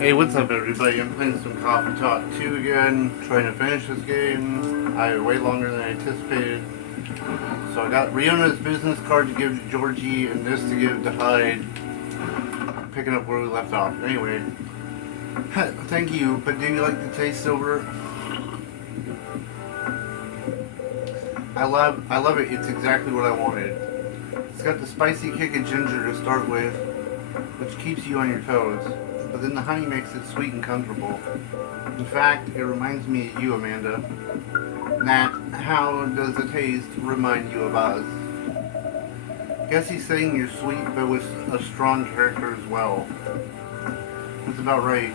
Hey, what's up everybody? I'm playing some Coffee Talk 2 again, trying to finish this game. I way longer than I anticipated. So I got Riona's business card to give to Georgie and this to give to Hyde. Picking up where we left off. Anyway, thank you, but do you like the taste, Silver? I love it. It's exactly what I wanted. It's got the spicy kick of ginger to start with, which keeps you on your toes. But then the honey makes it sweet and comfortable. In fact, it reminds me of you, Amanda. Nat, how does the taste remind you of us? Guess he's saying you're sweet, but with a strong character as well. That's about right.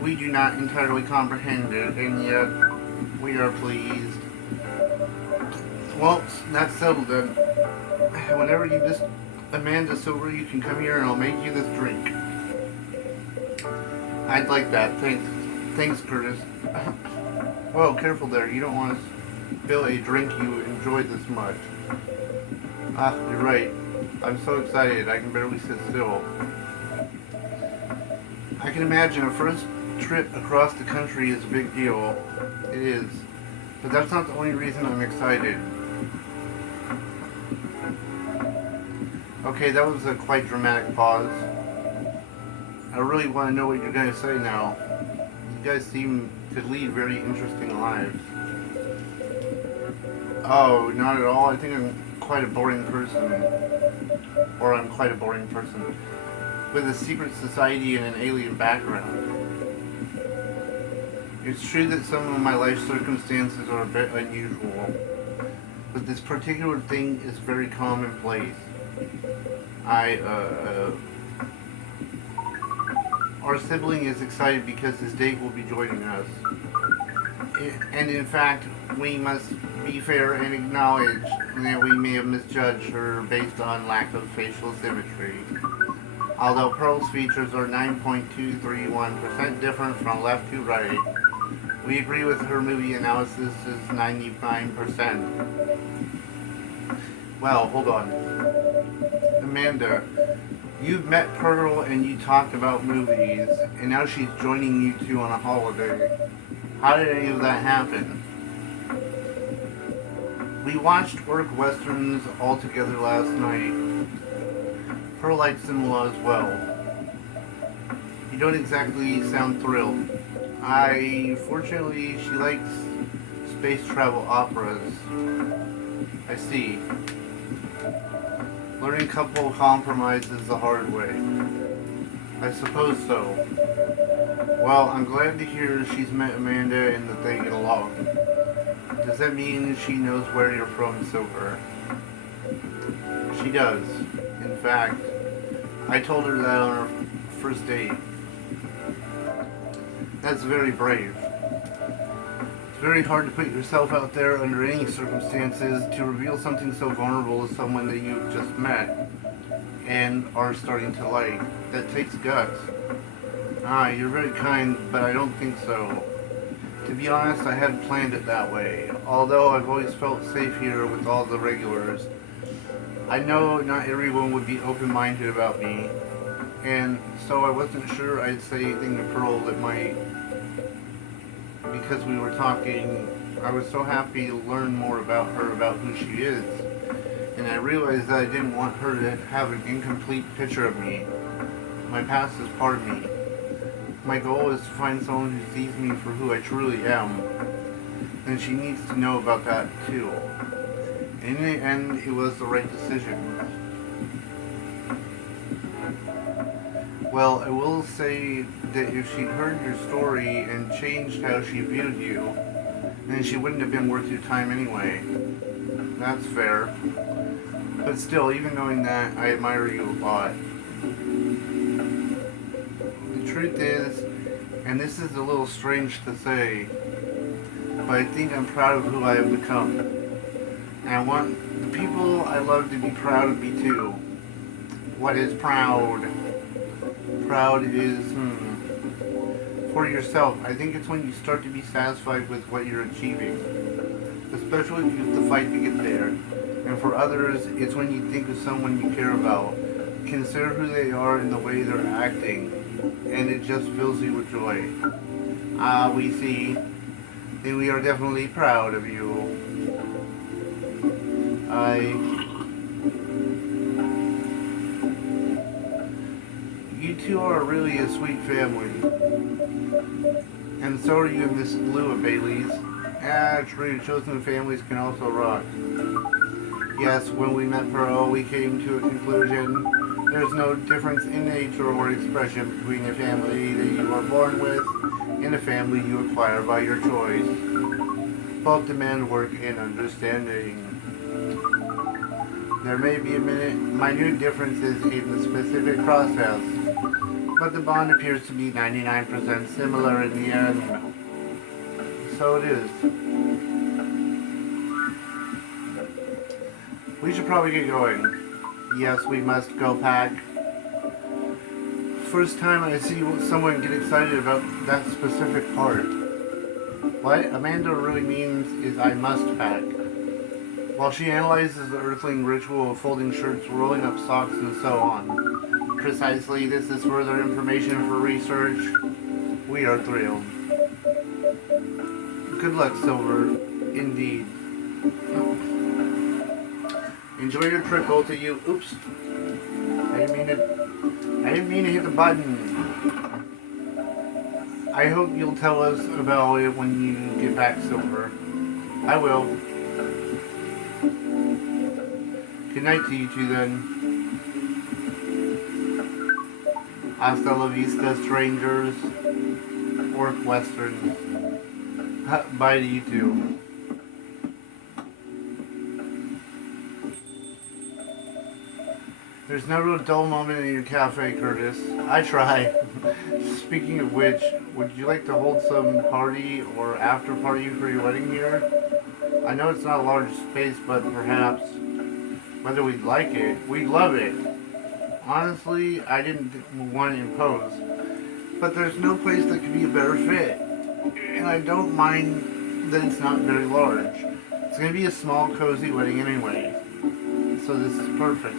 We do not entirely comprehend it, and yet we are pleased. Well, that's settled then. Whenever you visit Amanda Silver, you can come here and I'll make you this drink. I'd like that. Thanks, Curtis. Whoa, careful there. You don't want to spill a drink you enjoy this much. Ah, you're right. I'm so excited I can barely sit still. I can imagine a first trip across the country is a big deal. It is. But that's not the only reason I'm excited. Okay, that was a quite dramatic pause. I really want to know what you're going to say now. You guys seem to lead very interesting lives. Oh, not at all. I think I'm quite a boring person. Or I'm quite a boring person. With a secret society and an alien background. It's true that some of my life circumstances are a bit unusual. But this particular thing is very commonplace. Our sibling is excited because his date will be joining us. And in fact, we must be fair and acknowledge that we may have misjudged her based on lack of facial symmetry. Although Pearl's features are 9.231% different from left to right, we agree with her movie analysis is 99%. Well, hold on. Amanda, you've met Pearl and you talked about movies, and now she's joining you two on a holiday. How did any of that happen? We watched work westerns all together last night. Pearl likes them as well. You don't exactly sound thrilled. Fortunately, she likes space travel operas. I see. Learning couple compromises the hard way. I suppose so. Well, I'm glad to hear she's met Amanda and that they get along. Does that mean she knows where you're from, Silver? She does. In fact, I told her that on our first date. That's very brave. It's very hard to put yourself out there under any circumstances to reveal something so vulnerable to someone that you've just met and are starting to like. That takes guts. Ah, you're very kind, but I don't think so. To be honest, I hadn't planned it that way, although I've always felt safe here with all the regulars. I know not everyone would be open-minded about me, and so I wasn't sure I'd say anything to Pearl that might. Because we were talking, I was so happy to learn more about her, about who she is. And I realized that I didn't want her to have an incomplete picture of me. My past is part of me. My goal is to find someone who sees me for who I truly am. And she needs to know about that too. In the end, it was the right decision. Well, I will say that if she'd heard your story and changed how she viewed you, then she wouldn't have been worth your time anyway. That's fair. But still, even knowing that, I admire you a lot. The truth is, and this is a little strange to say, but I think I'm proud of who I have become. And I want the people I love to be proud of me too. What is proud? Proud is, for yourself. I think it's when you start to be satisfied with what you're achieving, especially if you have to fight to get there. And for others, it's when you think of someone you care about, consider who they are and the way they're acting, and it just fills you with joy. We see, and we are definitely proud of you. You two are really a sweet family, and so are you and Miss Lou of Bailey's. True, chosen families can also rock. Yes, when we met Pearl, we came to a conclusion. There's no difference in nature or expression between a family that you are born with and a family you acquire by your choice. Both demand work and understanding. There may be minute differences in the specific process, but the bond appears to be 99% similar in the end. So it is. We should probably get going. Yes, we must go pack. First time I see someone get excited about that specific part. What Amanda really means is I must pack. While she analyzes the earthling ritual of folding shirts, rolling up socks, and so on. Precisely, this is further information for research. We are thrilled. Good luck, Silver. Indeed. Enjoy your trip, both of you. Oops. I didn't mean to hit the button. I hope you'll tell us about it when you get back, Silver. I will. Good night to you two then. Hasta la vista, strangers. Or westerns. Bye to you two. There's no real dull moment in your cafe, Curtis. I try. Speaking of which, would you like to hold some party or after party for your wedding here? I know it's not a large space, but perhaps, whether we'd like it, we'd love it. Honestly, I didn't want to impose, but there's no place that could be a better fit. And I don't mind that it's not very large. It's going to be a small, cozy wedding anyway. So this is perfect.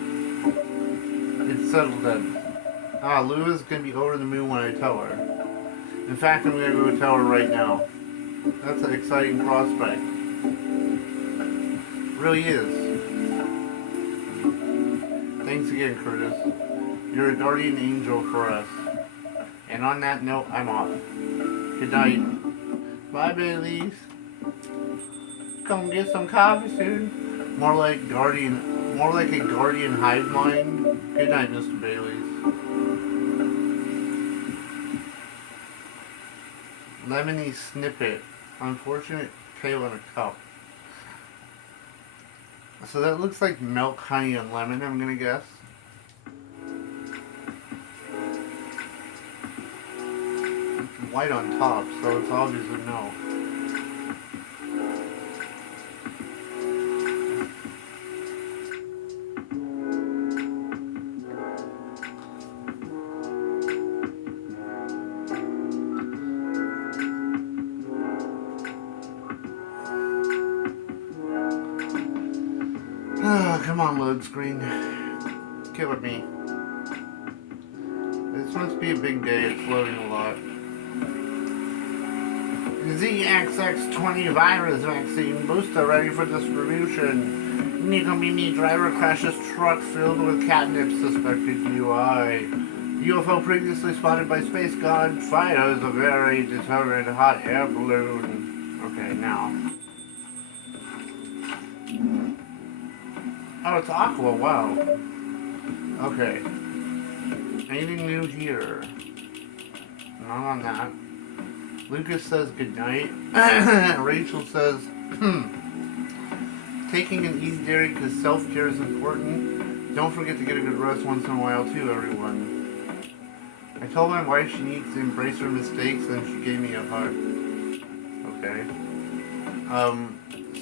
It's settled then. Lou is going to be over the moon when I tell her. In fact, I'm going to go tell her right now. That's an exciting prospect. It really is. Thanks again, Curtis. You're a guardian angel for us. And on that note, I'm off. Good night. Bye, Baileys. Come get some coffee soon. More like a guardian hive mind. Good night, Mr. Baileys. Lemony snippet. Unfortunate tale in a cup. So that looks like milk, honey, and lemon, I'm gonna guess. It's white on top, so it's obviously milk. Come on, load screen. Get with me. This must be a big day. It's loading a lot. ZXX20 virus vaccine booster ready for distribution. Nico Mimi driver crashes truck filled with catnip, suspected UI. UFO previously spotted by Space God fires a very determined hot air balloon. Okay, now. Oh, it's Aqua, wow. Okay. Anything new here? Not on that. Lucas says goodnight. Rachel says, taking an easy dairy because self-care is important. Don't forget to get a good rest once in a while too, everyone. I told my wife she needs to embrace her mistakes, and she gave me a hug. Okay.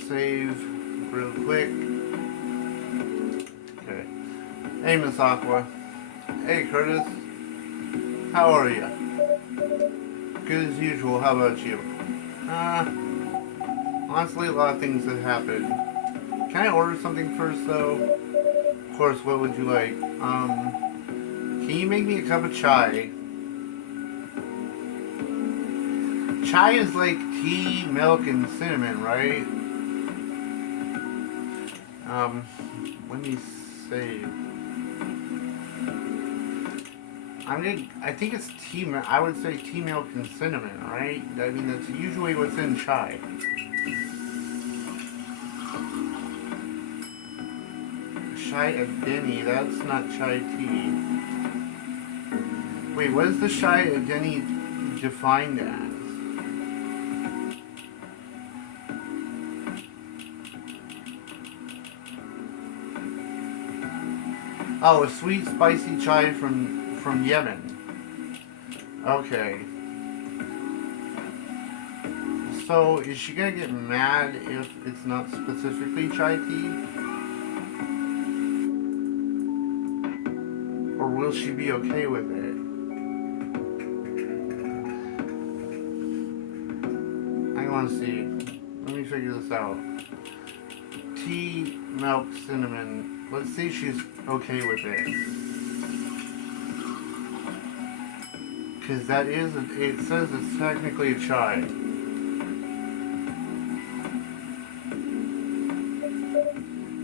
Save real quick. Okay. Hey, Miss Aqua. Hey, Curtis. How are you? Good as usual. How about you? Honestly, a lot of things have happened. Can I order something first, though? Of course, what would you like? Can you make me a cup of chai? Chai is like tea, milk, and cinnamon, right? Let me say. I think it's tea. I would say tea, milk, and cinnamon, right? I mean, that's usually what's in chai. Chai Adeni, that's not chai tea. Wait, what is the chai Adeni defined as? Oh, a sweet, spicy chai from Yemen. Okay. So, is she gonna get mad if it's not specifically chai tea? Or will she be okay with it? I want to see. Let me figure this out. Tea, milk, cinnamon. Let's see if she's okay with it. Because that is, it says it's technically a chai.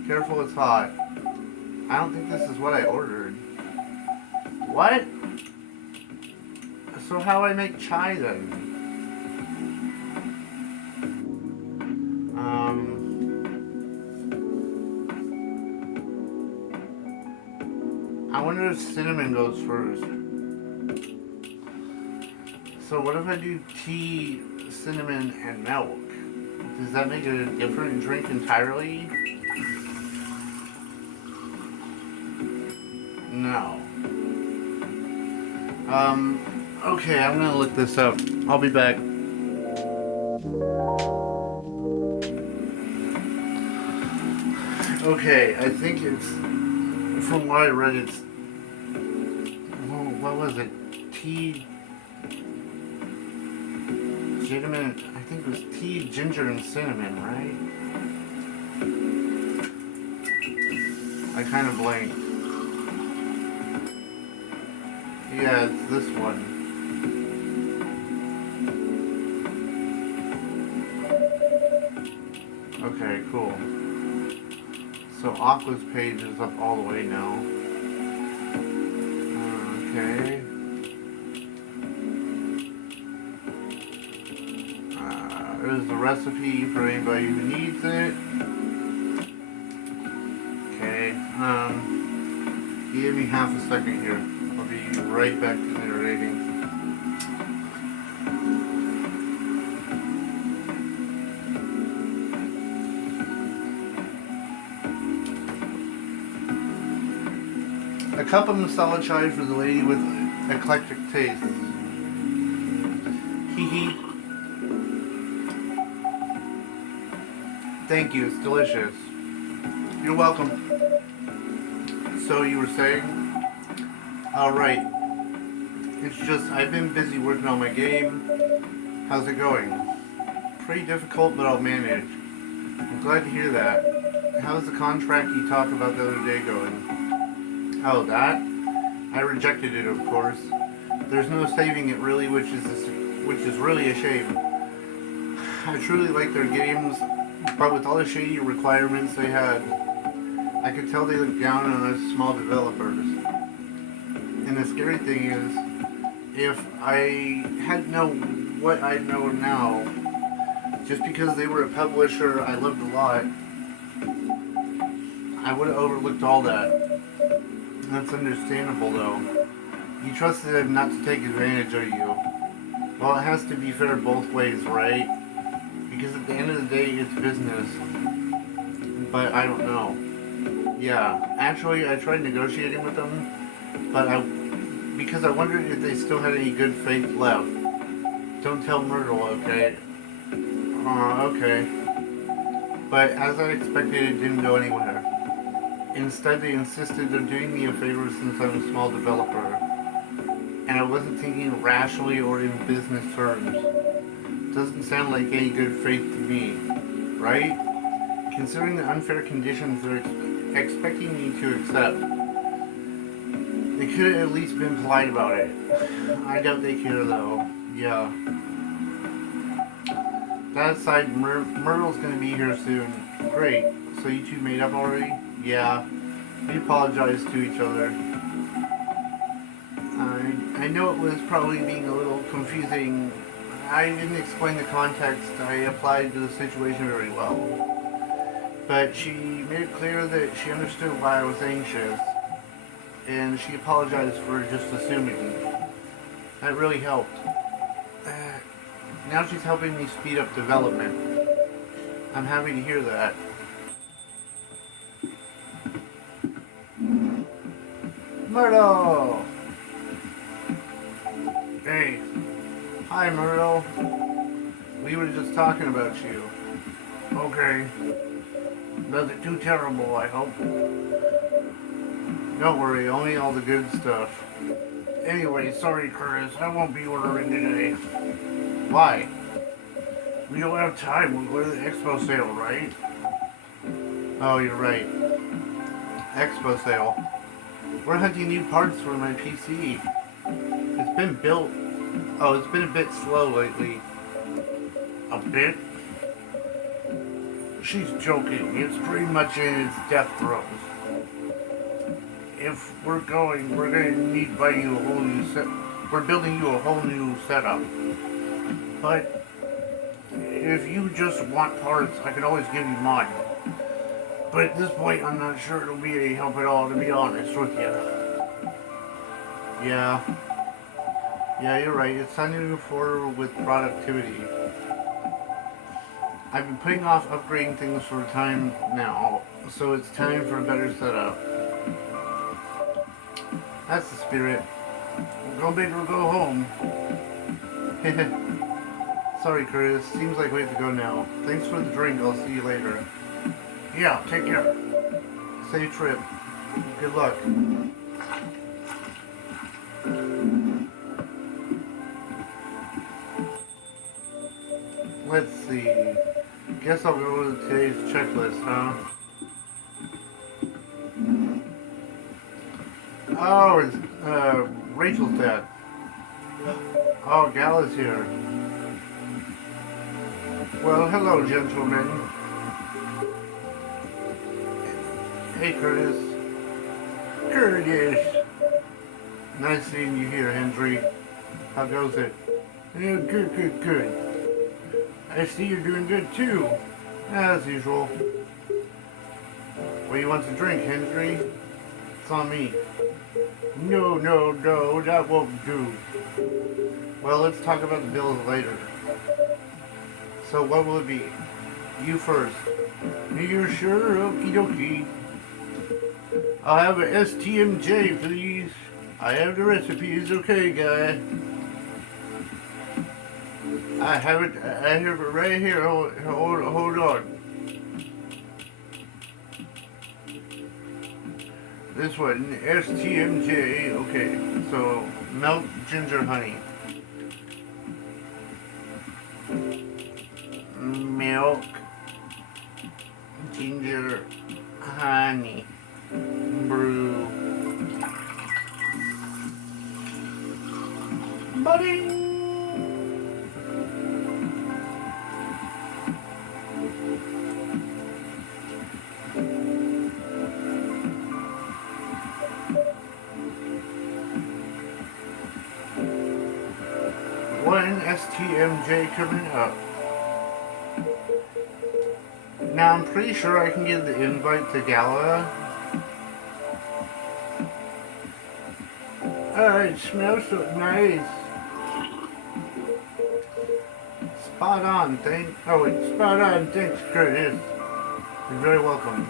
Careful, it's hot. I don't think this is what I ordered. What? So how do I make chai then? I wonder if cinnamon goes first. So what if I do tea, cinnamon, and milk? Does that make it a different drink entirely? No. Okay, I'm gonna look this up. I'll be back. Okay, I think it's, from what I read, it's, well, what was it? Tea, cinnamon, I think it was tea, ginger, and cinnamon, right? I kind of blanked. Yeah, it's this one. Okay, cool. So Aqua's page is up all the way now. Okay. There's the recipe for anybody who needs it. Okay. Give me half a second here. I'll be right back to narrating. A cup of masala chai for the lady with eclectic tastes. Hee hee. Thank you, it's delicious. You're welcome. So you were saying? Alright. It's just, I've been busy working on my game. How's it going? Pretty difficult, but I'll manage. I'm glad to hear that. How's the contract you talked about the other day going? Oh, that? I rejected it, of course. There's no saving it really, which is really a shame. I truly like their games, but with all the shady requirements they had, I could tell they looked down on us small developers. And the scary thing is, if I had known what I know now, just because they were a publisher I loved a lot, I would have overlooked all that. That's understandable though. You trusted them not to take advantage of you. Well, it has to be fair both ways, right? Because at the end of the day, it's business. But I don't know. Yeah, actually, I tried negotiating with them, but because I wondered if they still had any good faith left. Don't tell Myrtle, okay? Okay. But as I expected, it didn't go anywhere. Instead, they insisted on doing me a favor since I'm a small developer. And I wasn't thinking rationally or in business terms. Doesn't sound like any good faith to me, right? Considering the unfair conditions they're expecting me to accept. They could have at least been polite about it. I doubt they care though. Yeah. That aside, Myrtle's gonna be here soon. Great. So you two made up already? Yeah. We apologize to each other. I know it was probably being a little confusing. I didn't explain the context. I applied to the situation very well. But she made it clear that she understood why I was anxious. And she apologized for just assuming. That really helped. Now she's helping me speed up development. I'm happy to hear that. Myrtle! Hey. Hi, Myrtle. We were just talking about you. Okay. Nothing too terrible, I hope. Don't worry, only all the good stuff. Anyway, sorry, Curtis. I won't be ordering today. Why? We don't have time. We'll go to the expo sale, right? Oh, you're right. Expo sale. We're hunting new parts for my PC. It's been built. Oh, it's been a bit slow lately. A bit? She's joking. It's pretty much in its death throes. If we're going to need to buy you a whole new set. We're building you a whole new setup. But if you just want parts, I could always give you mine. But at this point, I'm not sure it'll be any help at all, to be honest with you. Yeah. Yeah, you're right. It's time to move forward with productivity. I've been putting off upgrading things for time now, so it's time for a better setup. That's the spirit. Go big or go home. Sorry, Curtis. Seems like we have to go now. Thanks for the drink. I'll see you later. Yeah, take care. Safe trip. Good luck. Let's see. Guess I'll go with today's checklist, huh? Oh, it's Rachel's dad. Oh, Gala's here. Well, hello, gentlemen. Hey, Curtis. Curtis. Nice seeing you here, Hendry. How goes it? Yeah, good. I see you're doing good, too. As usual. What do you want to drink, Hendry? It's on me. No, that won't do. Well, let's talk about the bills later. So what will it be? You first. You're sure? Okie dokie. I'll have a STMJ, please. I have the recipes, okay, guy. I have it right here. Hold on. This one, STMJ. Okay, so milk, ginger, honey. Milk, ginger, honey, brew. Buddy. One STMJ coming up. Now I'm pretty sure I can get the invite to Gala. It smells so nice. Spot on, thanks, Curtis. You're very welcome.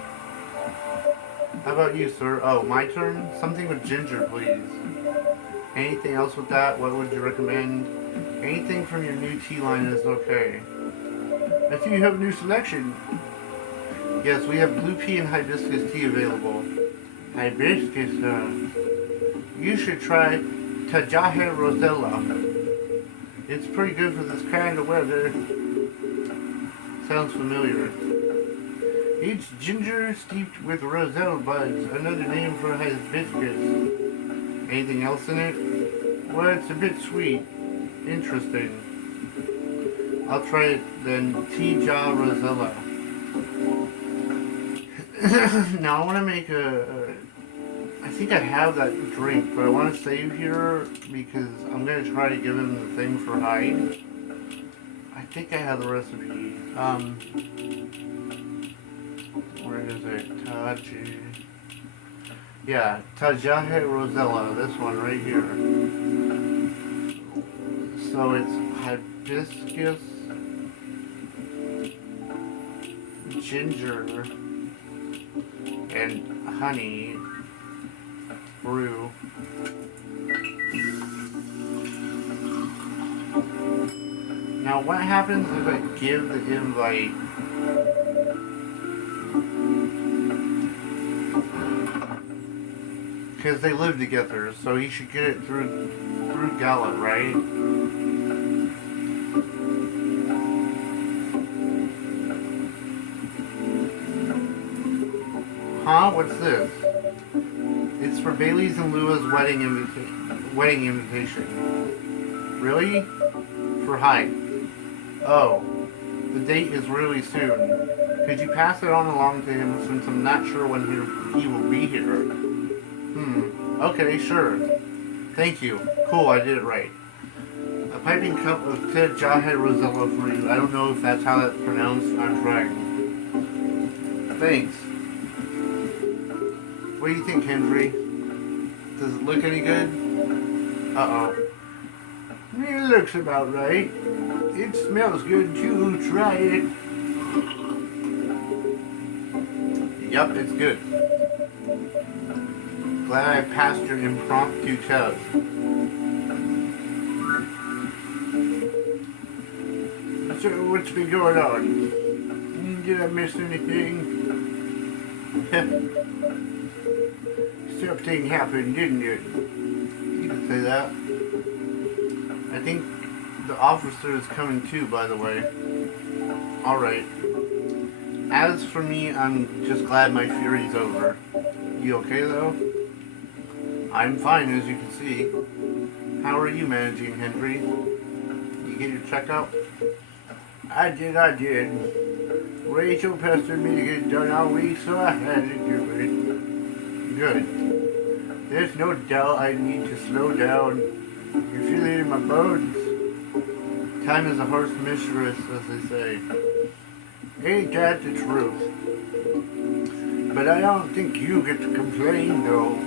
How about you, sir? Oh, my turn? Something with ginger, please. Anything else with that? What would you recommend? Anything from your new tea line is okay. I see you have a new selection. Yes, we have blue pea and hibiscus tea available. Hibiscus, you should try Tajahe Rosella. It's pretty good for this kind of weather. Sounds familiar. It's ginger steeped with roselle buds, another name for hibiscus. Anything else in it? Well, it's a bit sweet. Interesting. I'll try it then. Tea-ja Rosella. Now I want to make I think I have that drink, but I want to save here because I'm going to try to give him the thing for Hyde. I think I have the recipe. Where is it? Yeah, Tajahe Rosella. This one right here. So it's hibiscus, ginger, and honey brew. Now what happens if I give the invite? Because they live together, so he should get it through Gala, right? Huh? What's this? It's for Bailey's and Lua's wedding invitation. Really? For Hyde. Oh. The date is really soon. Could you pass it on along to him since I'm not sure when he will be here? Okay, sure. Thank you. Cool, I did it right. A piping cup of Ted Jahe Rosella for you. I don't know if that's how that's pronounced. I'm trying. Thanks. What do you think, Henry? Does it look any good? Uh-oh. It looks about right. It smells good too. Try it. Yup, it's good. Glad I passed your impromptu test. So what's been going on? Did I miss anything? Something happened, didn't it? You can say that. I think the officer is coming too, by the way. Alright. As for me, I'm just glad my fury's over. You okay, though? I'm fine, as you can see. How are you managing, Henry? You get your checkup? I did. Rachel pestered me to get it done all week, so I had to do it. Good. There's no doubt I need to slow down. You feel it in my bones. Time is a harsh mistress, as they say. Ain't that the truth? But I don't think you get to complain, though.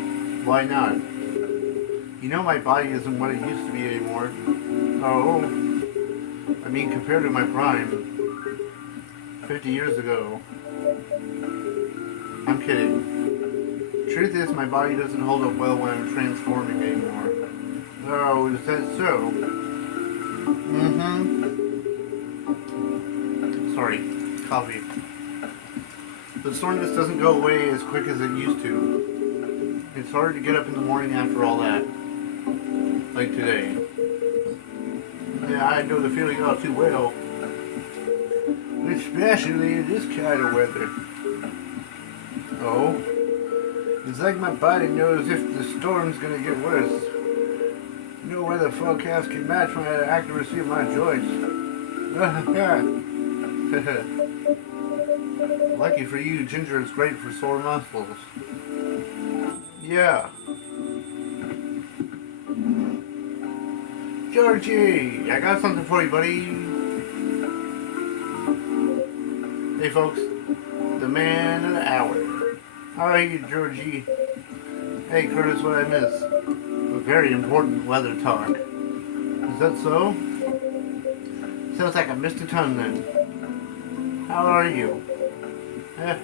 Why not? You know my body isn't what it used to be anymore. Oh. I mean, compared to my prime. 50 years ago. I'm kidding. Truth is, my body doesn't hold up well when I'm transforming anymore. Oh, is that so? Sorry, coffee. The soreness doesn't go away as quick as it used to. It's hard to get up in the morning after all that. Like today. Yeah, I know the feeling all too well. Especially in this kind of weather. Oh? It's like my body knows if the storm's gonna get worse. No weather forecast can match my accuracy of my joints. Lucky for you, ginger is great for sore muscles. Yeah. Georgie, I got something for you, buddy. Hey, folks. The man of the hour. How are you, Georgie? Hey, Curtis, what I miss? A very important weather talk. Is that so? Sounds like I missed a ton then. How are you?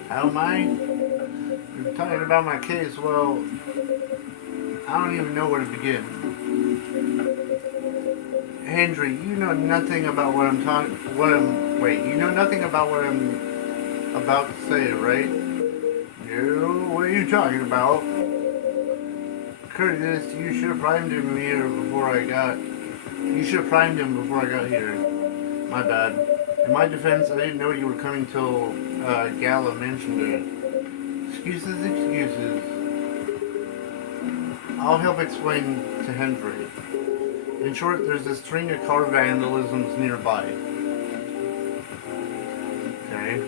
How am I? You're talking about my case, well, I don't even know where to begin. Henry, you know nothing about you know nothing about what I'm about to say, right? No, what are you talking about? Curtis, you should have primed him before I got here. My bad. In my defense, I didn't know you were coming till Gala mentioned it. Excuses. I'll help explain to Henry. In short, there's a string of car vandalisms nearby. Okay?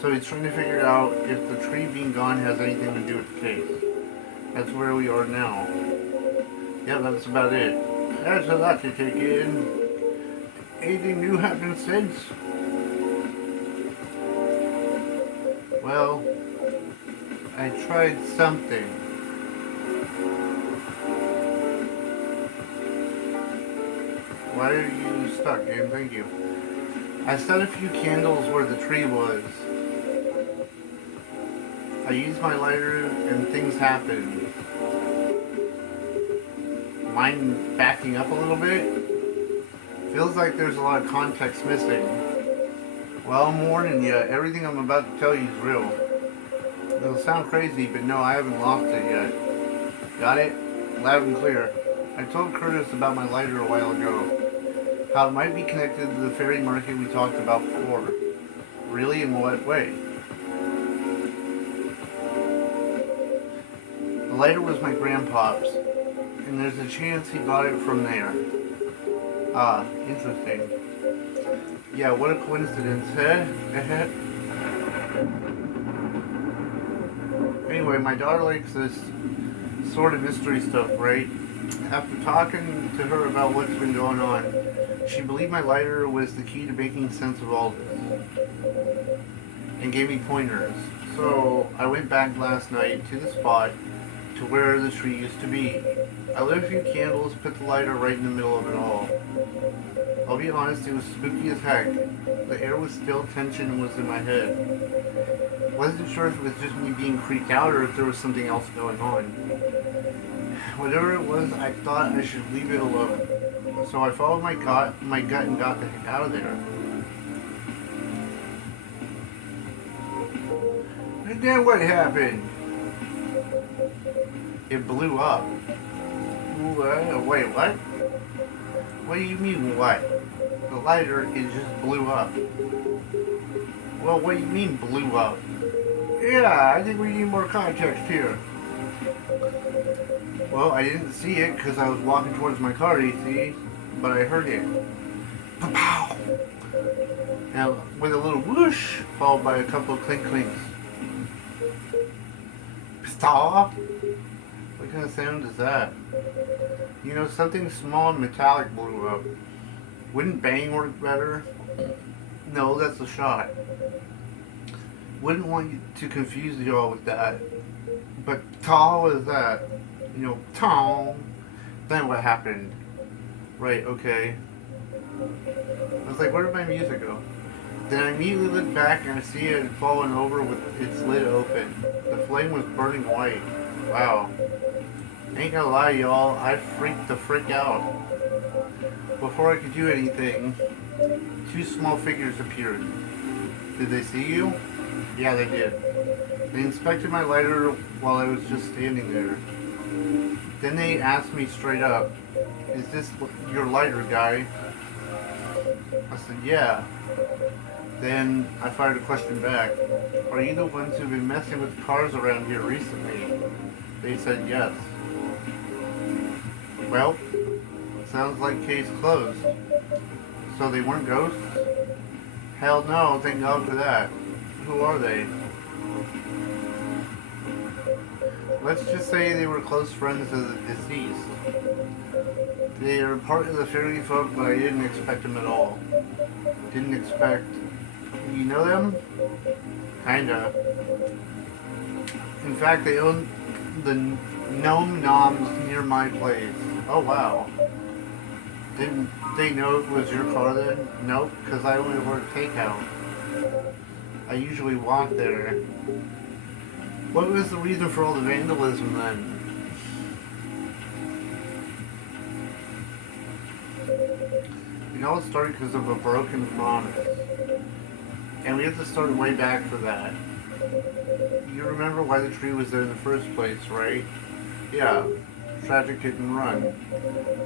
So he's trying to figure out if the tree being gone has anything to do with the case. That's where we are now. Yeah, that's about it. That's a lot to take in. Anything new happened since? Well, I tried something. Why are you stuck, Game? Thank you. I set a few candles where the tree was. I used my lighter and things happened. Mine backing up a little bit? Feels like there's a lot of context missing. Well, I'm warning you, everything I'm about to tell you is real. It'll sound crazy, but no, I haven't lost it yet. Got it? Loud and clear. I told Curtis about my lighter a while ago. How it might be connected to the fairy market we talked about before. Really? In what way? The lighter was my grandpa's, and there's a chance he got it from there. Ah, interesting. Yeah, what a coincidence, huh? Anyway, my daughter likes this sort of mystery stuff, right? After talking to her about what's been going on, she believed my lighter was the key to making sense of all this, and gave me pointers. So I went back last night to the spot to where the tree used to be. I lit a few candles, put the lighter right in the middle of it all. I'll be honest, it was spooky as heck. The air was still, tension was in my head. Wasn't sure if it was just me being freaked out or if there was something else going on. Whatever it was, I thought I should leave it alone. So I followed my gut and got the heck out of there. And then what happened? It blew up. Wait, what? What do you mean, what? The lighter, it just blew up. Well, what do you mean, blew up? Yeah, I think we need more context here. Well, I didn't see it because I was walking towards my car, you see, but I heard it. Pow! Now, with a little whoosh, followed by a couple of clink clinks. Pistol? What kind of sound is that? You know, something small and metallic blew up. Wouldn't bang work better? No, that's a shot. Wouldn't want you to confuse y'all with that. But tall is that? You know, tall. Then what happened? Right, okay. I was like, where did my music go? Then I immediately looked back and I see it had fallen over with its lid open. The flame was burning white. Wow. Ain't gonna lie, y'all, I freaked the frick out. Before I could do anything, two small figures appeared. Did they see you? Yeah, they did. They inspected my lighter while I was just standing there. Then they asked me straight up, "Is this your lighter, guy?" I said, "Yeah." Then I fired a question back. "Are you the ones who've been messing with cars around here recently?" They said yes. Well, sounds like case closed. So they weren't ghosts? Hell no, thank God for that. Who are they? Let's just say they were close friends of the deceased. They are part of the fairy folk, but I didn't expect them at all. Didn't expect... You know them? Kinda. In fact, they own the Gnome Noms near my place. Oh wow. Didn't they know it was your car then? Nope, because I only work takeout. I usually walk there. What was the reason for all the vandalism then? It all started because of a broken promise. And we have to start way back for that. You remember why the tree was there in the first place, right? Yeah. Tragic hit and run.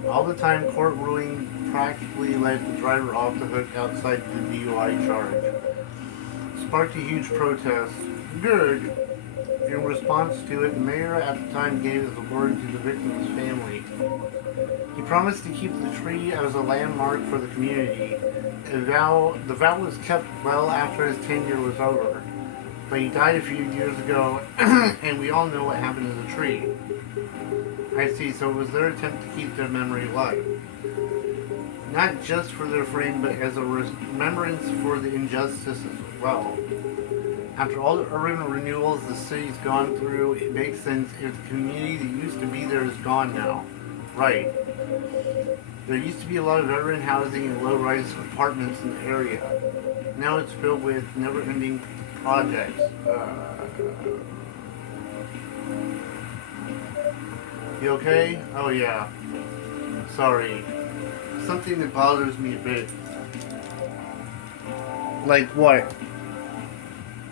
All the time, court ruling practically let the driver off the hook outside the DUI charge. Sparked a huge protest. Good. In response to it, the mayor at the time gave his award to the victim's family. He promised to keep the tree as a landmark for the community. The vow was kept well after his tenure was over. But he died a few years ago, and we all know what happened to the tree. I see, so it was their attempt to keep their memory alive. Not just for their frame, but as a remembrance for the injustice as well. After all the urban renewals the city's gone through, it makes sense if the community that used to be there is gone now. Right. There used to be a lot of veteran housing and low-rise apartments in the area. Now it's filled with never-ending projects. You okay? Oh yeah. Sorry. Something that bothers me a bit. Like what?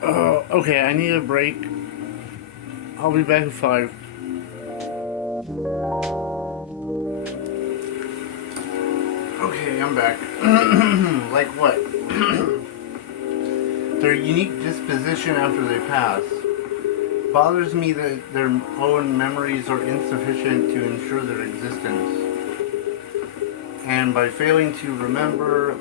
Okay, I need a break. I'll be back in 5. Okay, I'm back. Like what? Their unique disposition after they pass. Bothers me that their own memories are insufficient to ensure their existence. And by failing to remember,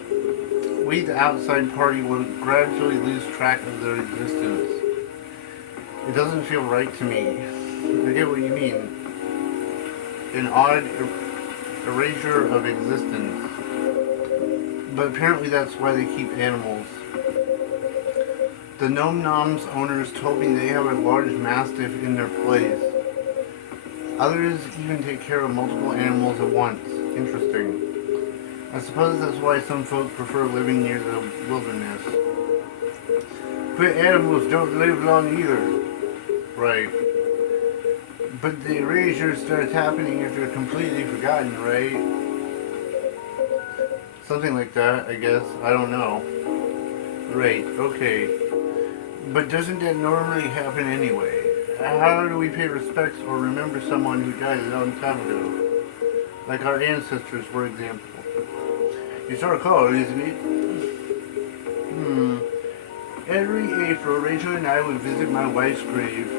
we, the outside party, will gradually lose track of their existence. It doesn't feel right to me. I get what you mean. An odd erasure of existence. But apparently that's why they keep animals. The Nom Nom's owners told me they have a large mastiff in their place. Others even take care of multiple animals at once. Interesting. I suppose that's why some folk prefer living near the wilderness. But animals don't live long either. Right. But the erasure starts happening if they're completely forgotten, right? Something like that, I guess. I don't know. Right, okay. But doesn't that normally happen anyway? How do we pay respects or remember someone who died a long time ago? Like our ancestors, for example. It's our call, isn't it? Every April, Rachel and I would visit my wife's grave.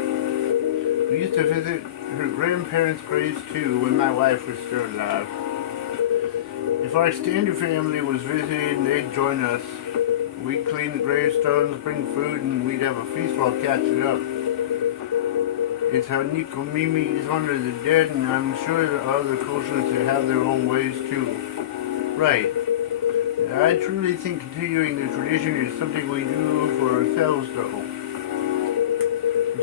We used to visit her grandparents' graves too when my wife was still alive. If our extended family was visiting, they'd join us. We'd clean the gravestones, bring food, and we'd have a feast while catching up. It's how Nico Mimi's honor the dead, and I'm sure there are other cultures that have their own ways too. Right. I truly think continuing the tradition is something we do for ourselves, though.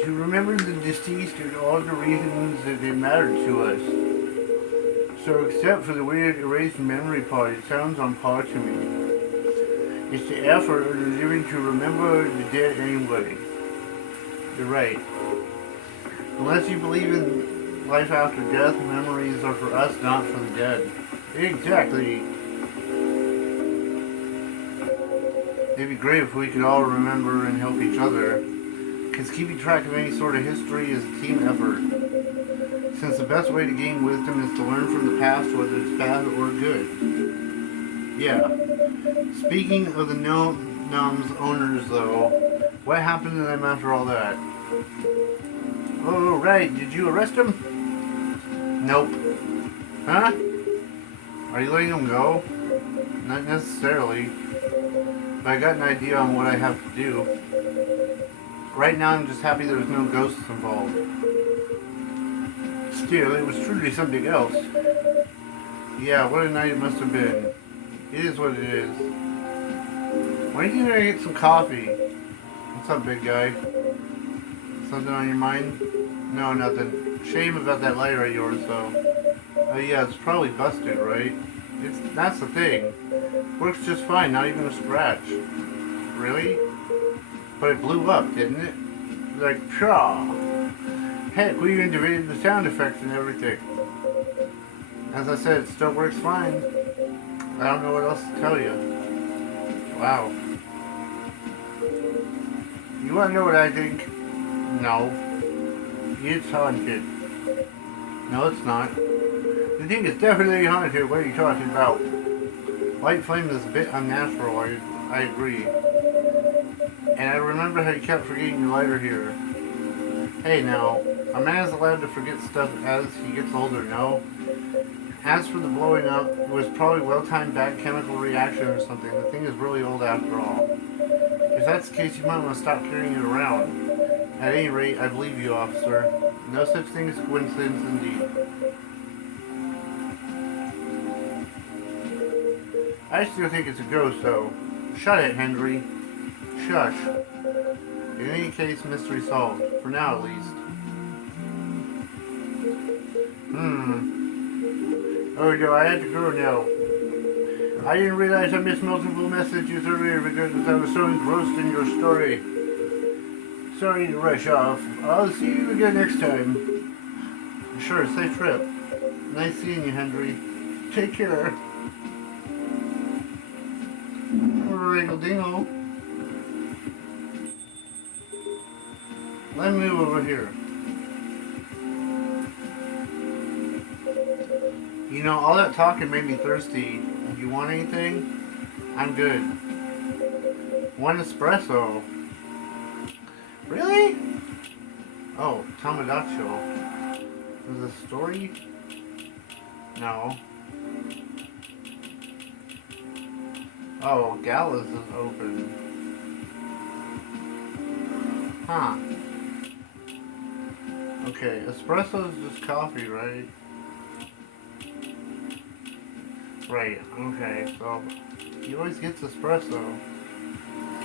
To remember the deceased and all the reasons that they mattered to us. So except for the weird erased memory part, it sounds on par to me. It's the effort of the living to remember the dead anyway. You're right. Unless you believe in life after death, memories are for us, not for the dead. Exactly. It'd be great if we could all remember and help each other. Because keeping track of any sort of history is a team effort. Since the best way to gain wisdom is to learn from the past, whether it's bad or good. Yeah. Speaking of the Nom's owners, though, what happened to them after all that? Oh, right. Did you arrest them? Nope. Huh? Are you letting them go? Not necessarily. But I got an idea on what I have to do. Right now I'm just happy there was no ghosts involved. Still, it was truly something else. Yeah, what a night it must have been. It is what it is. When are you gonna get some coffee? What's up, big guy? Something on your mind? No, nothing. Shame about that lighter of yours, though. Oh yeah, it's probably busted, right? That's the thing. Works just fine, not even a scratch. Really? But it blew up, didn't it? Like, pshaw. Heck, we even deleted the sound effects and everything. As I said, it still works fine. I don't know what else to tell you. Wow. You wanna know what I think? No. It's haunted. No, it's not. The thing is definitely haunted. What are you talking about? White flame is a bit unnatural, I agree. And I remember how you kept forgetting your lighter here. Hey now, a man is allowed to forget stuff as he gets older, no? As for the blowing up, it was probably well-timed bad chemical reaction or something. The thing is really old after all. If that's the case, you might want to stop carrying it around. At any rate, I believe you, officer. No such thing as coincidence indeed. I still think it's a ghost, though. Shut it, Henry. Shush. In any case, mystery solved. For now, at least. Oh no, I had to go now. I didn't realize I missed multiple messages earlier because I was so engrossed in your story. Sorry to rush off. I'll see you again next time. Sure, safe trip. Nice seeing you, Henry. Take care. Wrinkle-dingle. Let me move over here. You know, all that talking made me thirsty. You want anything? I'm good. One espresso. Really? Oh, Tamagotchi. Is this a story? No. Oh, Gallus is open. Huh. Okay, espresso is just coffee, right? Right, okay, so he always gets espresso.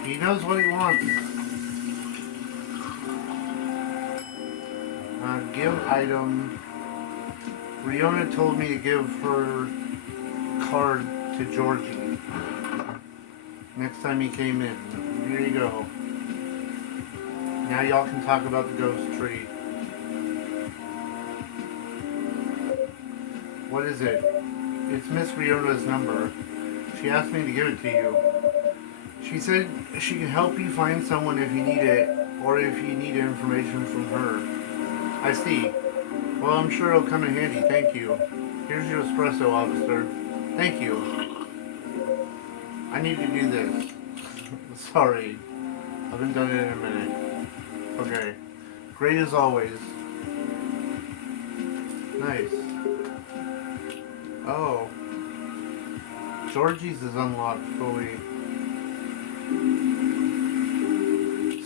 He knows what he wants. Give item. Riona told me to give her card to Georgie next time he came in. Here you go. Now y'all can talk about the ghost tree. What is it? It's Miss Riona's number. She asked me to give it to you. She said she can help you find someone if you need it, or if you need information from her. I see. Well, I'm sure it'll come in handy, thank you. Here's your espresso, officer. Thank you. I need to do this. Sorry. I haven't done it in a minute. Okay. Great as always. Nice. Oh. Georgie's is unlocked fully.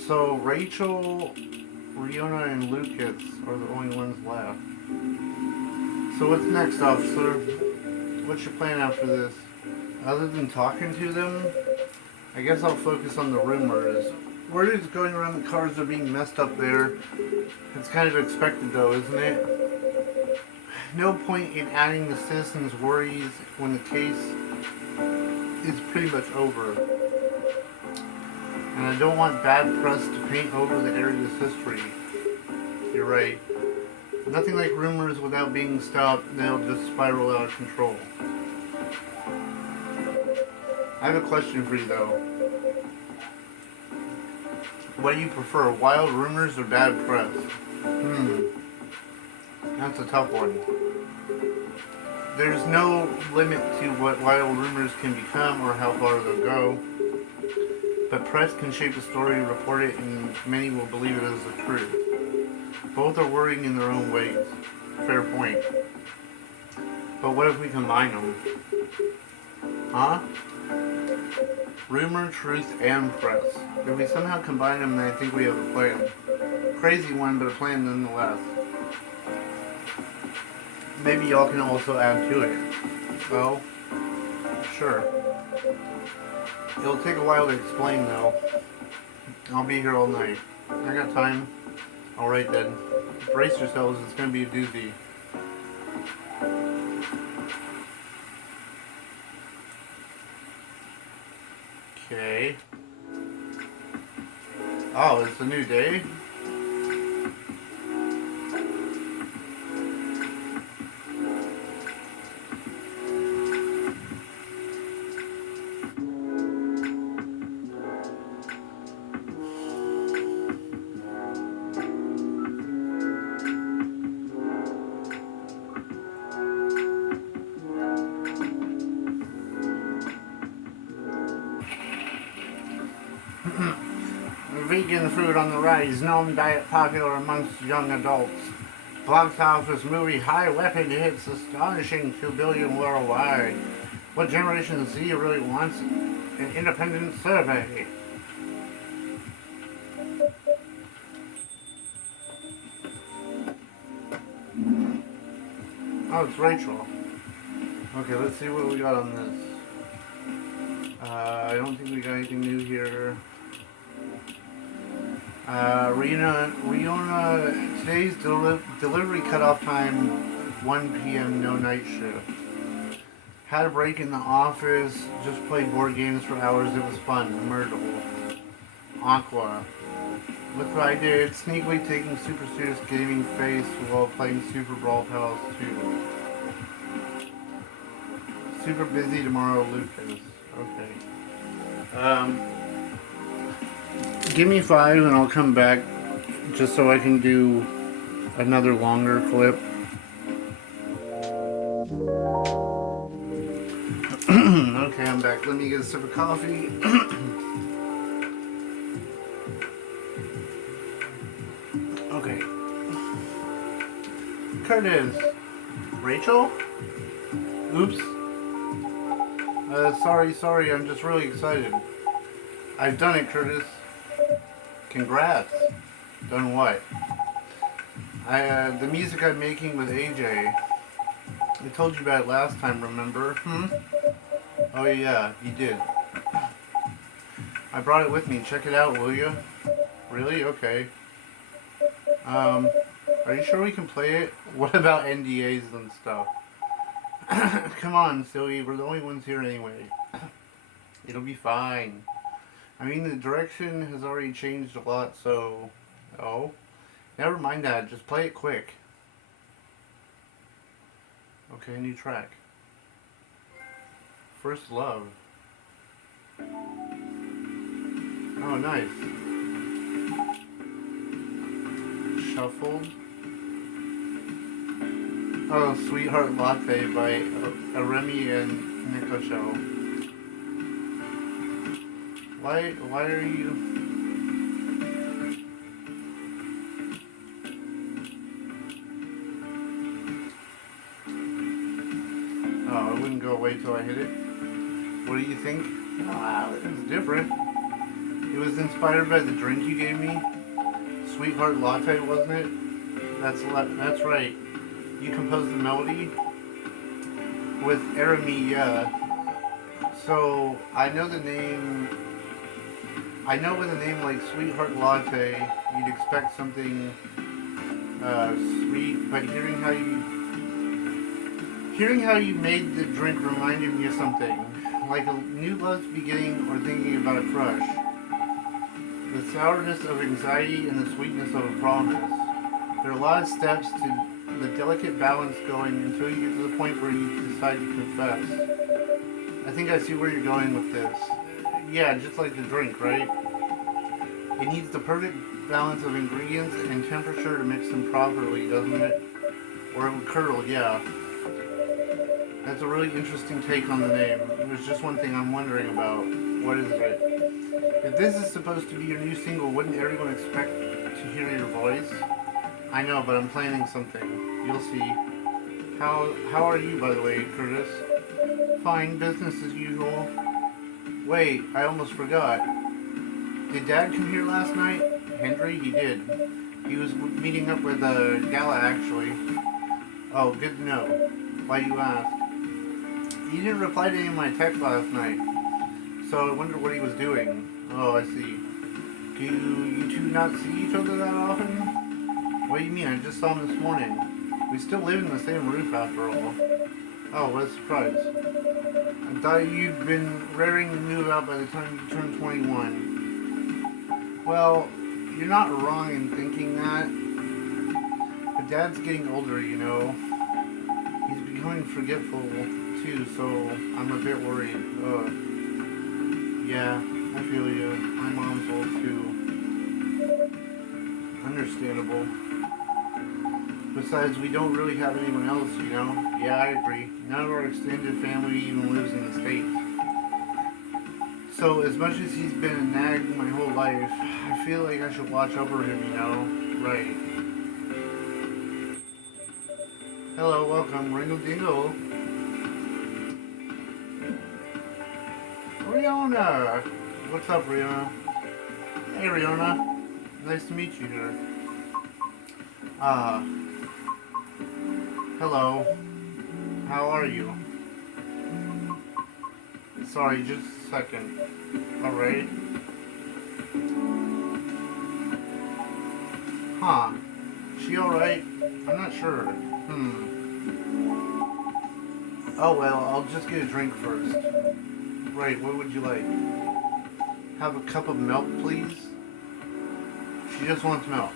So Rachel, Riona, and Lucas are the only ones left. So what's next, officer? What's your plan after this? Other than talking to them, I guess I'll focus on the rumors. Word is going around the cars are being messed up there. It's kind of expected though, isn't it? No point in adding the citizens' worries when the case is pretty much over. And I don't want bad press to paint over the area's history. You're right. Nothing like rumors without being stopped, they'll just spiral out of control. I have a question for you though. What do you prefer, wild rumors or bad press? That's a tough one. There's no limit to what wild rumors can become or how far they'll go. But press can shape a story, report it, and many will believe it as the truth. Both are worrying in their own ways. Fair point. But what if we combine them? Huh? Rumor, truth, and press. If we somehow combine them, then I think we have a plan. Crazy one, but a plan nonetheless. Maybe y'all can also add to it. Well, sure. It'll take a while to explain though. I'll be here all night. I got time. Alright then. Brace yourselves, it's gonna be a doozy. Okay. Oh, it's a new day? Vegan food on the rise, gnome diet popular amongst young adults. Box office movie High Weapon hits astonishing 2 billion worldwide. What Generation Z really wants? An independent survey. Oh, it's Rachel. Okay, let's see what we got on this. I don't think we got anything new here. Riona, today's delivery cutoff time, 1 p.m., no night shift. Had a break in the office, just played board games for hours, it was fun. Myrtle. Aqua. Look what I did, sneakily taking super serious gaming face while playing Super Brawl Pals 2. Super busy tomorrow, Lucas. Okay. Give me 5 and I'll come back just so I can do another longer clip. Okay, I'm back. Let me get a sip of coffee. Okay. Curtis. Rachel? Oops. Sorry, I'm just really excited. I've done it, Curtis. Congrats. Done what? The music I'm making with AJ. I told you about it last time, remember? Oh yeah, you did. I brought it with me. Check it out, will you? Really? Okay. Are you sure we can play it? What about NDAs and stuff? Come on, silly. We're the only ones here anyway. It'll be fine. I mean, the direction has already changed a lot, so... Oh. Never mind that. Just play it quick. Okay, new track. First Love. Oh, nice. Shuffled. Oh, Sweetheart Latte by Remy and Nicocho. Why are you... Oh, it wouldn't go away till I hit it. What do you think? Ah, it's different. It was inspired by the drink you gave me. Sweetheart Latte, wasn't it? That's right. You composed the melody with Eremi, yeah. So I know the name. I know with a name like Sweetheart Latte, you'd expect something sweet, but hearing how you made the drink reminded me of something, like a new love's beginning or thinking about a crush. The sourness of anxiety and the sweetness of a promise. There are a lot of steps to the delicate balance going until you get to the point where you decide to confess. I think I see where you're going with this. Yeah, just like the drink, right? It needs the perfect balance of ingredients and temperature to mix them properly, doesn't it? Or it would curdle, yeah. That's a really interesting take on the name. There's just one thing I'm wondering about. What is it? If this is supposed to be your new single, wouldn't everyone expect to hear your voice? I know, but I'm planning something. You'll see. How are you, by the way, Curtis? Fine, business as usual. Wait, I almost forgot. Did Dad come here last night? Henry, he did. He was meeting up with Gala, actually. Oh, good to know. Why you asked? He didn't reply to any of my texts last night, so I wonder what he was doing. Oh, I see. Do you two not see each other that often? What do you mean? I just saw him this morning. We still live in the same roof after all. Oh, what a surprise. I thought you'd been raring to move out by the time you turned 21. Well, you're not wrong in thinking that. But Dad's getting older, you know. He's becoming forgetful too, so I'm a bit worried. Yeah, I feel you. My mom's old too. Understandable. Besides, we don't really have anyone else, you know? Yeah, I agree. None of our extended family even lives in the States. So as much as he's been a nag my whole life, I feel like I should watch over him, you know? Right. Hello, welcome, Ringle Dingle. Riona! What's up, Riona? Hey, Riona. Nice to meet you here. Hello. How are you? Sorry, just a second. Alright. Huh. She alright? I'm not sure. Oh well, I'll just get a drink first. Right, what would you like? Have a cup of milk, please? She just wants milk.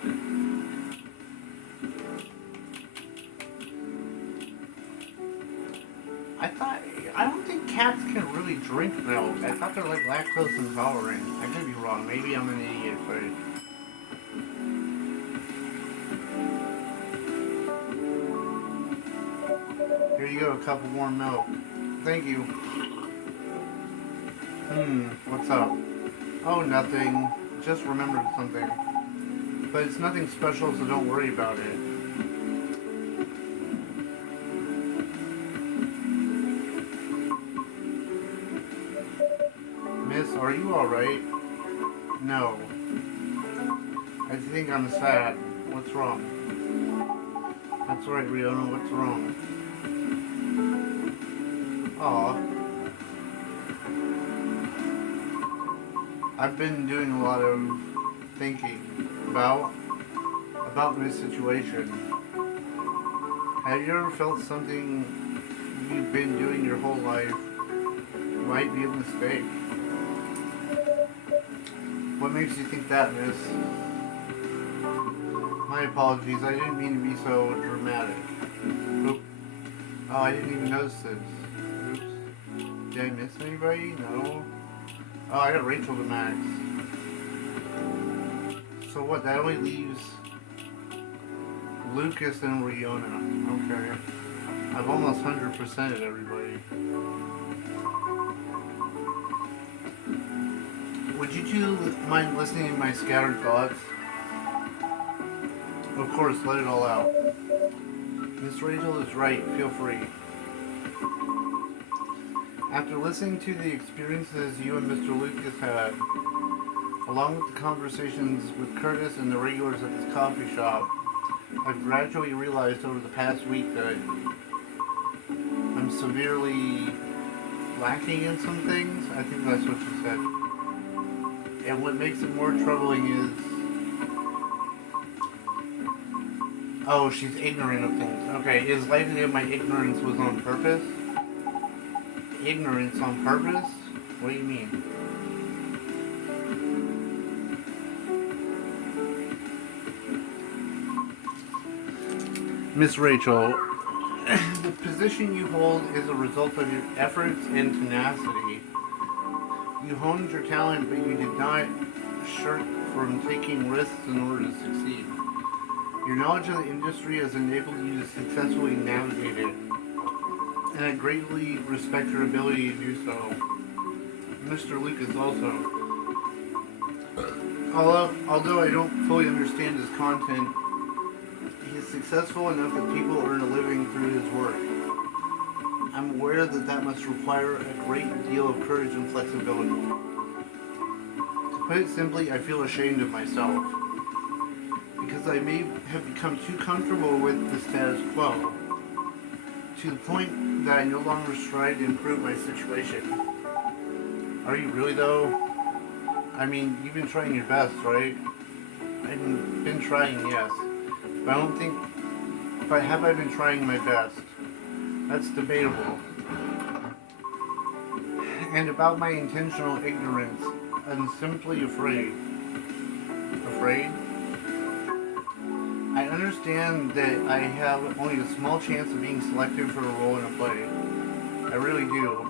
I don't think cats can really drink milk. I thought they're like lactose intolerant. I could be wrong. Maybe I'm an idiot, but... Here you go, a cup of warm milk. Thank you. What's up? Oh, nothing. Just remembered something. But it's nothing special, so don't worry about it. Miss, are you alright? No. I think I'm sad. What's wrong? That's right, Riona, what's wrong? Aw. I've been doing a lot of thinking about my situation. Have you ever felt something you've been doing your whole life might be a mistake? What makes you think that, miss? My apologies, I didn't mean to be so dramatic. Oop. Oh, I didn't even notice this. Oops. Did I miss anybody? No. Oh, I got Rachel to max. So what, that only leaves Lucas and Riona. Okay. I've almost 100%ed everybody. Would you two mind listening to my scattered thoughts? Of course, let it all out. Miss Rachel is right, feel free. After listening to the experiences you and Mr. Lucas had, along with the conversations with Curtis and the regulars at this coffee shop, I've gradually realized over the past week that I'm severely lacking in some things. I think that's what she said. And what makes it more troubling is... Oh, she's ignorant of things. Okay, it is likely that my ignorance was on purpose? Ignorance on purpose? What do you mean? Miss Rachel, the position you hold is a result of your efforts and tenacity. You honed your talent, but you did not shirk from taking risks in order to succeed. Your knowledge of the industry has enabled you to successfully navigate it, and I greatly respect your ability to do so. Mr. Lucas also. Although I don't fully understand his content, he is successful enough that people earn a living through his work. I'm aware that that must require a great deal of courage and flexibility. To put it simply, I feel ashamed of myself, because I may have become too comfortable with the status quo, to the point that I no longer strive to improve my situation. Are you really though? I mean, you've been trying your best, right? I've been trying, yes. But have I been trying my best? That's debatable. And about my intentional ignorance, I'm simply afraid. Afraid? I understand that I have only a small chance of being selected for a role in a play. I really do.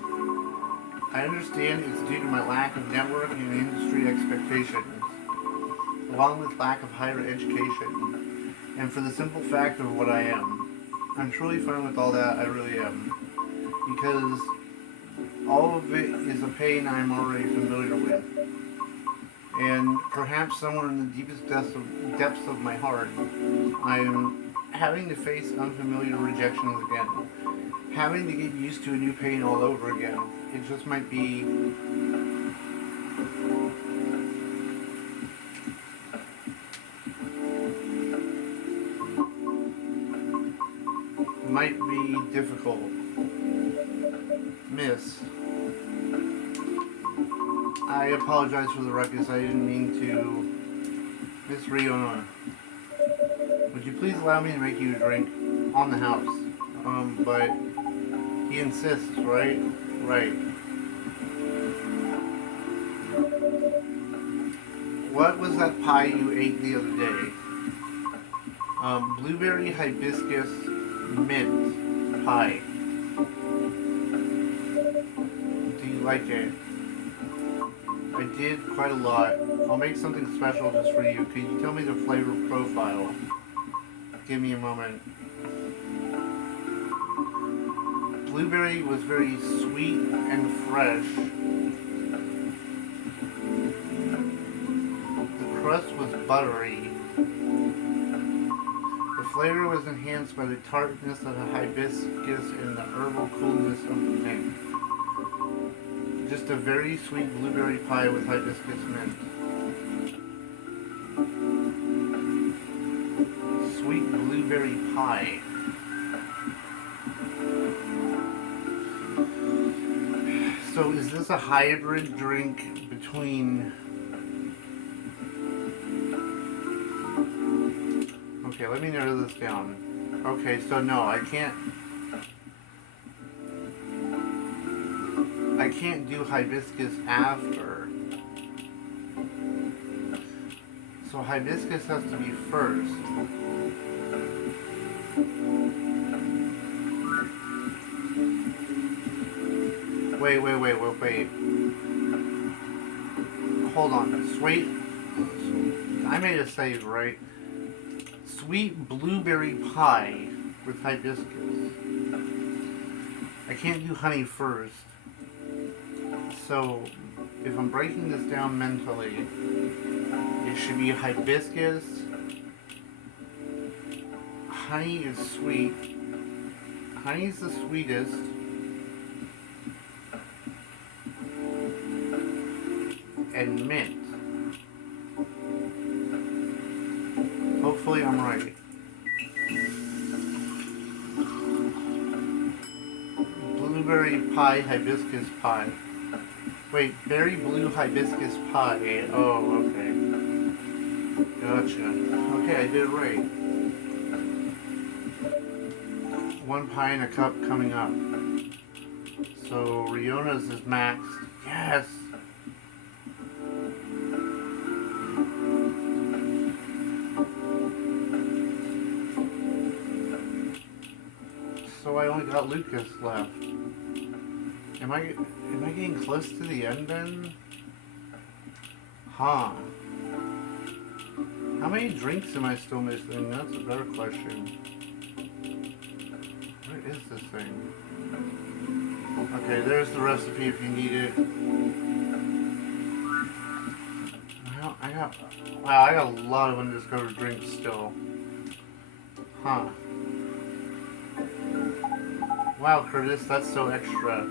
I understand it's due to my lack of network and industry expectations, along with lack of higher education, and for the simple fact of what I am. I'm truly fine with all that, I really am. Because all of it is a pain I'm already familiar with. And perhaps somewhere in the deepest depths of my heart, I am having to face unfamiliar rejections again. Having to get used to a new pain all over again. It just might be difficult. Miss, I apologize for the ruckus. I didn't mean to. Miss Riona, would you please allow me to make you a drink on the house? But he insists, right? Right. What was that pie you ate the other day? Blueberry hibiscus mint pie. Do you like it? I did quite a lot. I'll make something special just for you. Can you tell me the flavor profile? Give me a moment. Blueberry was very sweet and fresh. The crust was buttery. The flavor was enhanced by the tartness of the hibiscus and the herbal coolness of the mint. Just a very sweet blueberry pie with hibiscus mint. Sweet blueberry pie. So is this a hybrid drink between... Okay, let me narrow this down. Okay, so no, I can't do hibiscus after. So hibiscus has to be first. Wait. Hold on. Sweet. I made a save, right? Sweet blueberry pie with hibiscus. I can't do honey first. So, if I'm breaking this down mentally, it should be hibiscus. Honey is sweet. Honey is the sweetest. And mint. Hopefully I'm right. Blueberry pie, hibiscus pie. Wait, berry blue hibiscus pie. Oh, okay. Gotcha. Okay, I did it right. One pie in a cup coming up. So Riona's is maxed. Yes! So I only got Lucas left. Am I getting close to the end then? Huh. How many drinks am I still missing? That's a better question. Where is this thing? Okay, there's the recipe if you need it. Well, I got a lot of undiscovered drinks still. Huh. Wow, Curtis, that's so extra.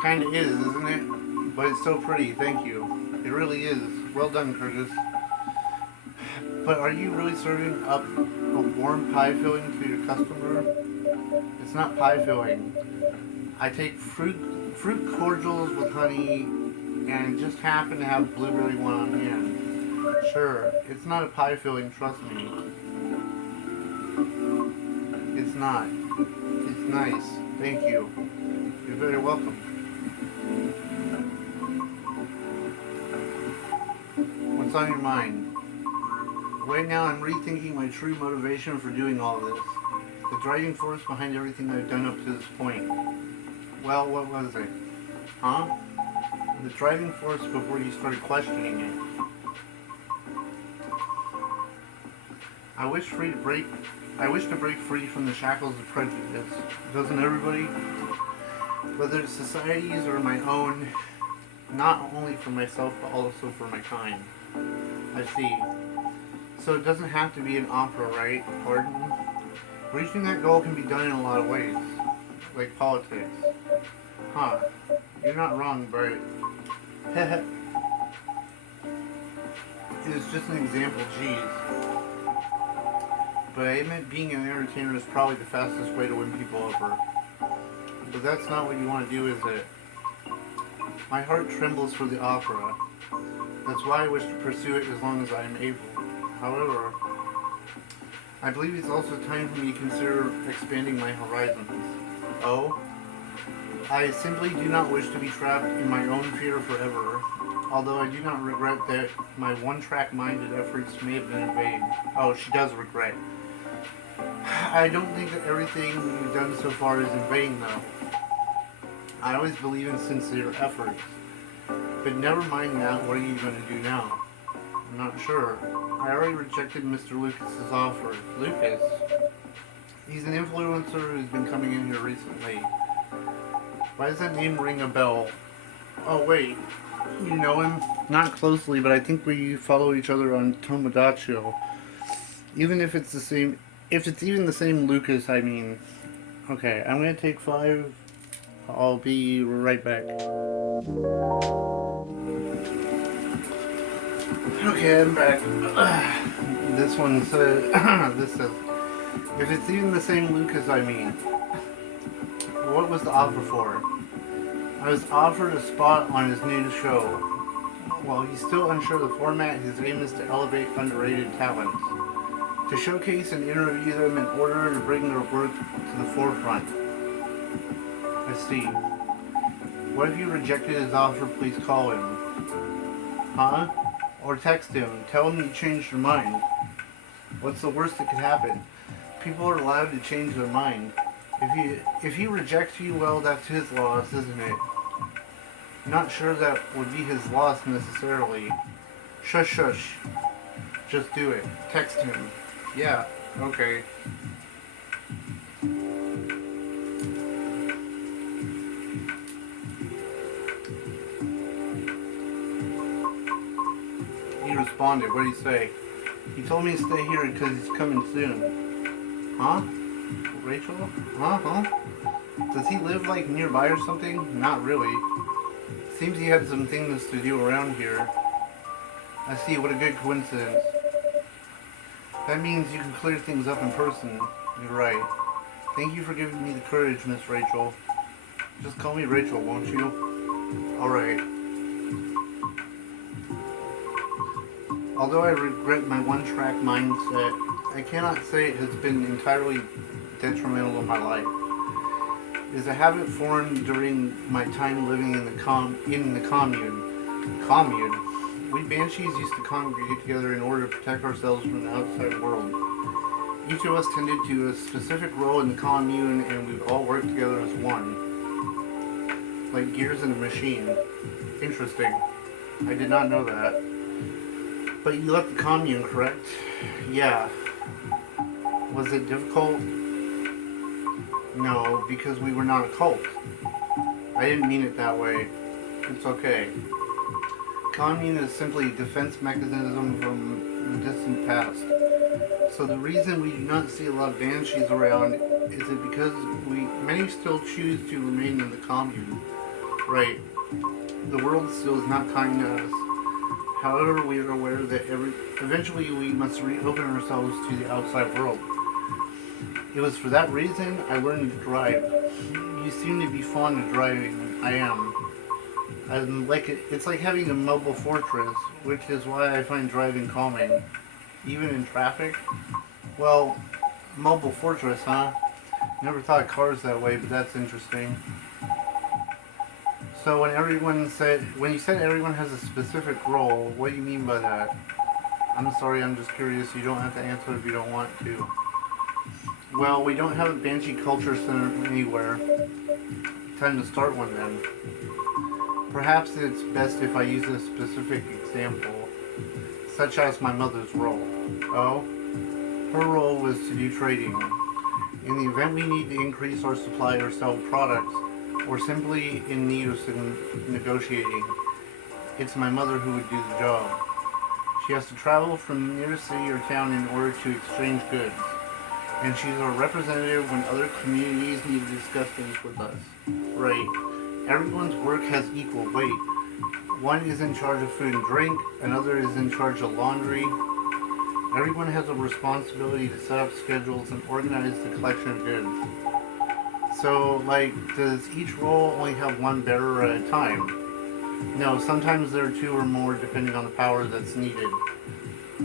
Kinda is, isn't it? But it's so pretty, thank you. It really is. Well done, Curtis. But are you really serving up a warm pie filling to your customer? It's not pie filling. I take fruit cordials with honey and just happen to have blueberry one on hand. Sure, it's not a pie filling, trust me. It's not. It's nice. Thank you. You're very welcome. What's on your mind? Right now I'm rethinking my true motivation for doing all this. The driving force behind everything I've done up to this point. Well, what was it? Huh? The driving force before you started questioning it. I wish to break free from the shackles of prejudice. Doesn't everybody? whether it's society's or my own, not only for myself but also for my kind. I see. So it doesn't have to be an opera, right? Pardon? Reaching that goal can be done in a lot of ways, like politics. Huh. You're not wrong, but it was just an example, jeez. But I admit being an entertainer is probably the fastest way to win people over. But that's not what you want to do, is it? My heart trembles for the opera. That's why I wish to pursue it as long as I am able. However, I believe it's also time for me to consider expanding my horizons. Oh? I simply do not wish to be trapped in my own fear forever, although I do not regret that my one-track-minded efforts may have been in vain. Oh, she does regret. I don't think that everything you've done so far is in vain, though. I always believe in sincere efforts. But never mind that, what are you going to do now? I'm not sure. I already rejected Mr. Lucas's offer. Lucas? He's an influencer who's been coming in here recently. Why does that name ring a bell? Oh wait, you know him? Not closely, but I think we follow each other on Tomodachi. Even if it's the same, if it's even the same Lucas, I mean. Okay, I'm gonna take 5. I'll be right back. Okay, I'm back. This one says, this says, if it's even the same Lucas, I mean. What was the offer for? I was offered a spot on his new show. While he's still unsure of the format, his aim is to elevate underrated talents, to showcase and interview them in order to bring their work to the forefront. I see. What if you rejected his offer? Please call him. Huh? Or text him. Tell him you changed your mind. What's the worst that could happen? People are allowed to change their mind. If he rejects you, well, that's his loss, isn't it? Not sure that would be his loss necessarily. Shush, shush. Just do it. Text him. Yeah, okay. He responded. What did he say? He told me to stay here because he's coming soon. Huh? Rachel? Huh? Does he live like nearby or something? Not really. Seems he had some things to do around here. I see, what a good coincidence. That means you can clear things up in person. You're right. Thank you for giving me the courage, Miss Rachel. Just call me Rachel, won't you? Alright. Although I regret my one-track mindset, I cannot say it has been entirely detrimental to my life. It is a habit formed during my time living in the commune. Commune? We banshees used to congregate together in order to protect ourselves from the outside world. Each of us tended to a specific role in the commune, and we would all work together as one. Like gears in a machine. Interesting. I did not know that. But you left the commune, correct? Yeah. Was it difficult? No, because we were not a cult. I didn't mean it that way. It's okay. Commune is simply a defense mechanism from the distant past. So the reason we do not see a lot of banshees around is it because many still choose to remain in the commune. Right. The world still is not kind to us. However, we are aware that eventually we must reopen ourselves to the outside world. It was for that reason I learned to drive. You seem to be fond of driving. I am. It's like having a mobile fortress, which is why I find driving calming. Even in traffic? Well, mobile fortress, huh? Never thought of cars that way, but that's interesting. So when you said everyone has a specific role, what do you mean by that? I'm sorry, I'm just curious. You don't have to answer if you don't want to. Well, we don't have a Banshee Culture Center anywhere. Time to start one then. Perhaps it's best if I use a specific example, such as my mother's role. Oh? Her role was to do trading. In the event we need to increase our supply or sell products, or simply in need of some negotiating, it's my mother who would do the job. She has to travel from the nearest city or town in order to exchange goods, and she's our representative when other communities need to discuss things with us. Right. Everyone's work has equal weight. One is in charge of food and drink, another is in charge of laundry. Everyone has a responsibility to set up schedules and organize the collection of goods. So, like, does each role only have one bearer at a time? No, sometimes there are two or more depending on the power that's needed.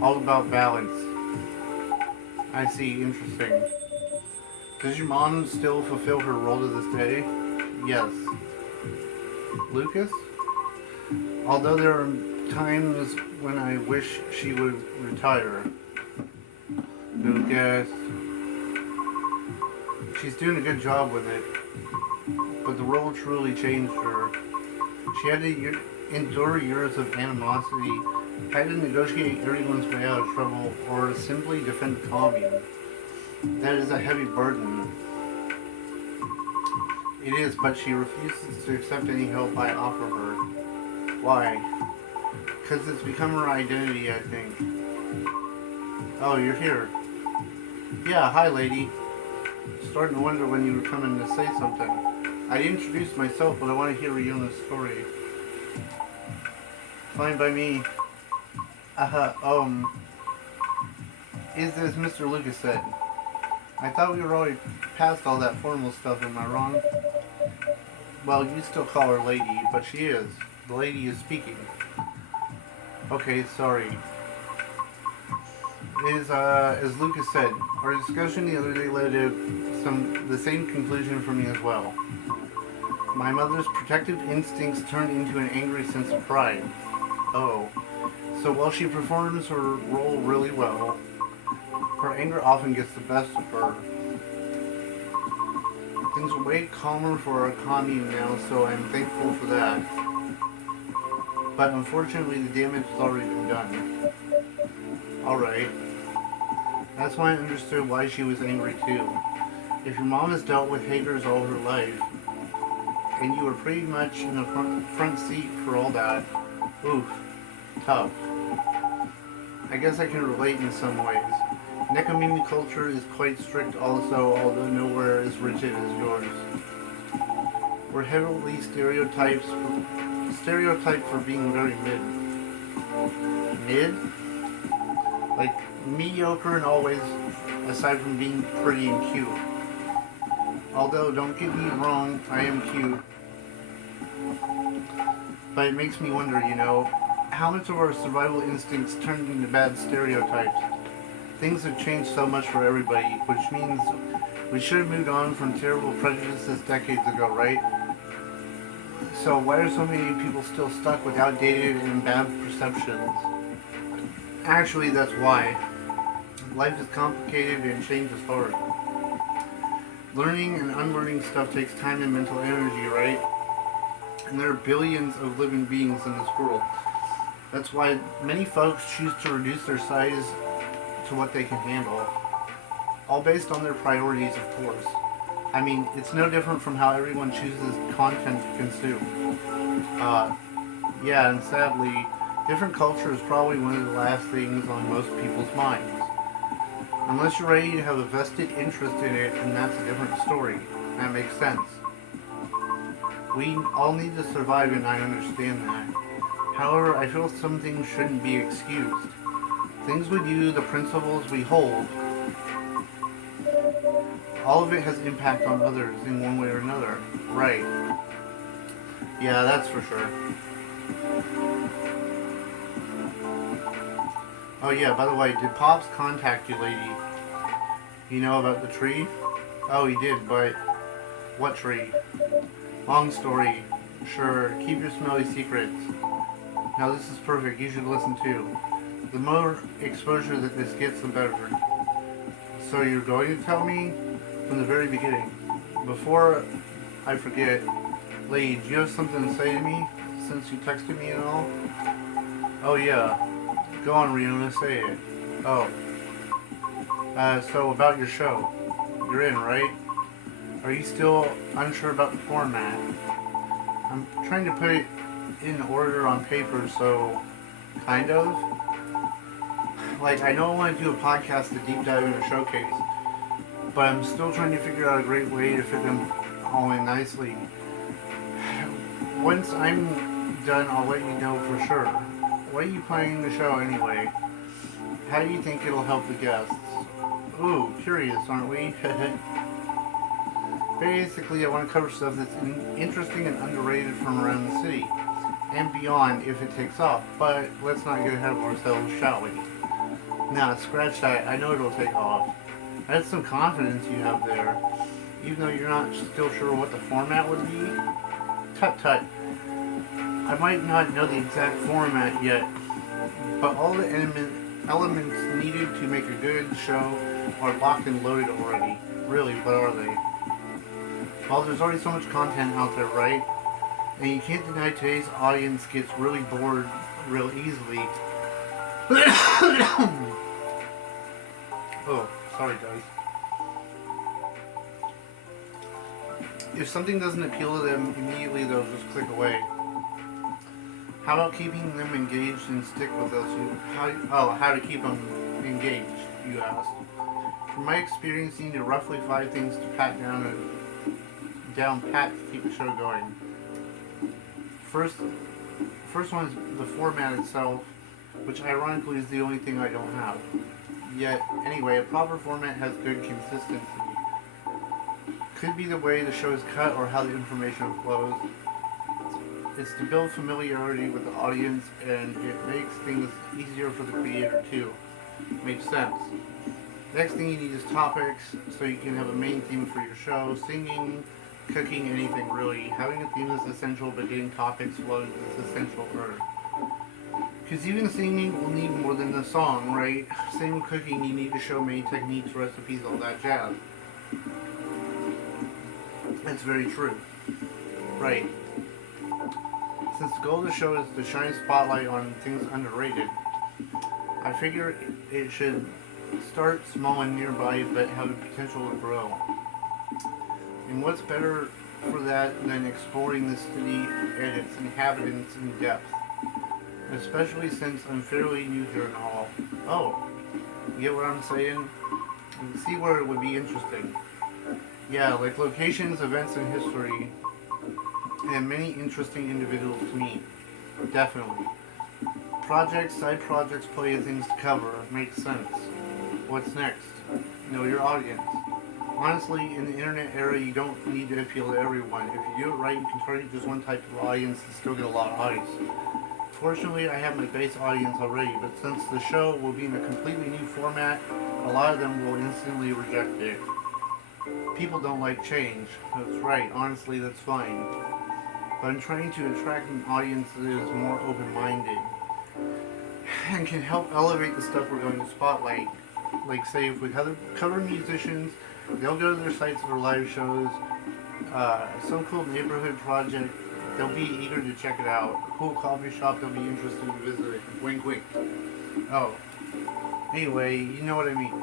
All about balance. I see, interesting. Does your mom still fulfill her role to this day? Yes. Lucas? Although there are times when I wish she would retire. Lucas. She's doing a good job with it, but the role truly changed her. She had to endure years of animosity, had to negotiate everyone's way out of trouble, or simply defend the commune. That is a heavy burden. It is, but she refuses to accept any help I offer her. Why? Because it's become her identity, I think. Oh, you're here. Yeah, hi, lady. Starting to wonder when you were coming to say something. I introduced myself, but I want to hear you on the story. Fine by me. Is as Mr. Lucas said. I thought we were already past all that formal stuff, am I wrong? Well, you still call her lady, but she is. The lady is speaking. Okay, sorry. As Lucas said, our discussion the other day led to the same conclusion for me as well. My mother's protective instincts turned into an angry sense of pride. Oh. So while she performs her role really well, her anger often gets the best of her. Things are way calmer for our commune now, so I'm thankful for that. But unfortunately, the damage has already been done. Alright. That's why I understood why she was angry too. If your mom has dealt with haters all her life, and you were pretty much in the front seat for all that, oof, tough. I guess I can relate in some ways. Nekomimi culture is quite strict also, although nowhere as rigid as yours. We're heavily stereotyped for being very mid. Mid? Like mediocre in all ways, aside from being pretty and cute. Although, don't get me wrong, I am cute. But it makes me wonder, how much of our survival instincts turned into bad stereotypes? Things have changed so much for everybody, which means we should have moved on from terrible prejudices decades ago, right? So why are so many people still stuck with outdated and bad perceptions? Actually, that's why. Life is complicated and change is hard. Learning and unlearning stuff takes time and mental energy, right? And there are billions of living beings in this world. That's why many folks choose to reduce their size to what they can handle. All based on their priorities, of course. I mean, it's no different from how everyone chooses content to consume. Yeah, and sadly, different culture is probably one of the last things on most people's minds. Unless you're ready to have a vested interest in it, and that's a different story. That makes sense. We all need to survive, and I understand that. However, I feel some things shouldn't be excused. Things we do, the principles we hold, all of it has impact on others in one way or another. Right. Yeah, that's for sure. Oh yeah, by the way, did Pops contact you, lady? You know about the tree? Oh, he did, but what tree? Long story. Sure, keep your smelly secrets. Now this is perfect, you should listen too. The more exposure that this gets, the better. So you're going to tell me from the very beginning. Before I forget, lady, do you have something to say to me since you texted me and all? Oh yeah. Go on, Riona, say it. Oh. So about your show. You're in, right? Are you still unsure about the format? I'm trying to put it in order on paper, so kind of. Like, I know I want to do a podcast to deep dive into showcase, but I'm still trying to figure out a great way to fit them all in nicely. Once I'm done, I'll let you know for sure. What are you planning the show anyway? How do you think it'll help the guests? Ooh, curious, aren't we? Basically, I want to cover stuff that's interesting and underrated from around the city and beyond if it takes off. But let's not get ahead of ourselves, shall we? Nah, scratch that. I know it'll take off. That's some confidence you have there. Even though you're not still sure what the format would be. Tut tut. I might not know the exact format yet, but all the elements needed to make a good show are locked and loaded already. Really, what are they? Well, there's already so much content out there, right? And you can't deny today's audience gets really bored real easily. Oh, sorry guys. If something doesn't appeal to them immediately, they'll just click away. How about keeping them engaged and stick with us? How to keep them engaged, you asked. From my experience, you need roughly 5 things to pat down pat to keep the show going. First one is the format itself, which ironically is the only thing I don't have. Yet, anyway, a proper format has good consistency. Could be the way the show is cut or how the information flows. It's to build familiarity with the audience, and it makes things easier for the creator too. Makes sense. Next thing you need is topics, so you can have a main theme for your show. Singing, cooking, anything really. Having a theme is essential, but getting topics flowing is essential first. Because even singing will need more than the song, right? Same with cooking, you need to show main techniques, recipes, all that jazz. That's very true. Right. Since the goal of the show is to shine a spotlight on things underrated, I figure it should start small and nearby, but have the potential to grow. And what's better for that than exploring the city and its inhabitants in depth? Especially since I'm fairly new here and all. Oh, you get what I'm saying? You can see where it would be interesting. Yeah, like locations, events, and history, and many interesting individuals to meet. Definitely. Projects, side projects, play, and things to cover. Makes sense. What's next? Know your audience. Honestly, in the internet era, you don't need to appeal to everyone. If you do it right, you can target just one type of audience and still get a lot of eyes. Fortunately, I have my base audience already, but since the show will be in a completely new format, a lot of them will instantly reject it. People don't like change. That's right, honestly, that's fine. But I'm trying to attract an audience that is more open-minded and can help elevate the stuff we're going to spotlight. Like, say, if we cover musicians, they'll go to their sites for live shows, some cool neighborhood project, they'll be eager to check it out. A cool coffee shop, they'll be interested to visit it. Wink, wink. Oh. Anyway, you know what I mean.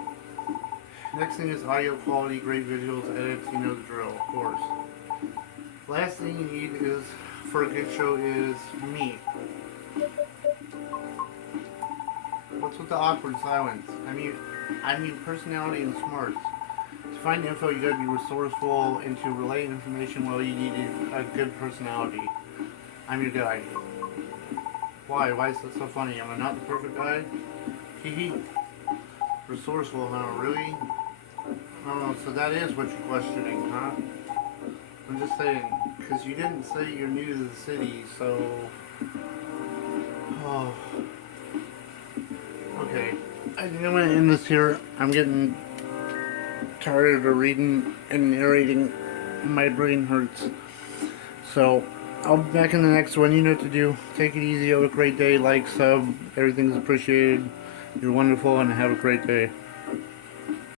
Next thing is audio quality, great visuals, edits, you know the drill, of course. Last thing you need is, for a good show, is me. What's with the awkward silence? I mean personality and smarts. To find info, you gotta be resourceful, and to relay information well, you need a good personality. I'm your guy. Why? Why is that so funny? Am I not the perfect guy? Hee hee. Resourceful, huh? Really? Oh, so that is what you're questioning, huh? I'm just saying, because you didn't say you're new to the city, so... Oh. Okay. I think I'm going to end this here. I'm getting tired of reading and narrating. My brain hurts. So, I'll be back in the next one. You know what to do. Take it easy. Have a great day. Like, sub. Everything's appreciated. You're wonderful, and have a great day.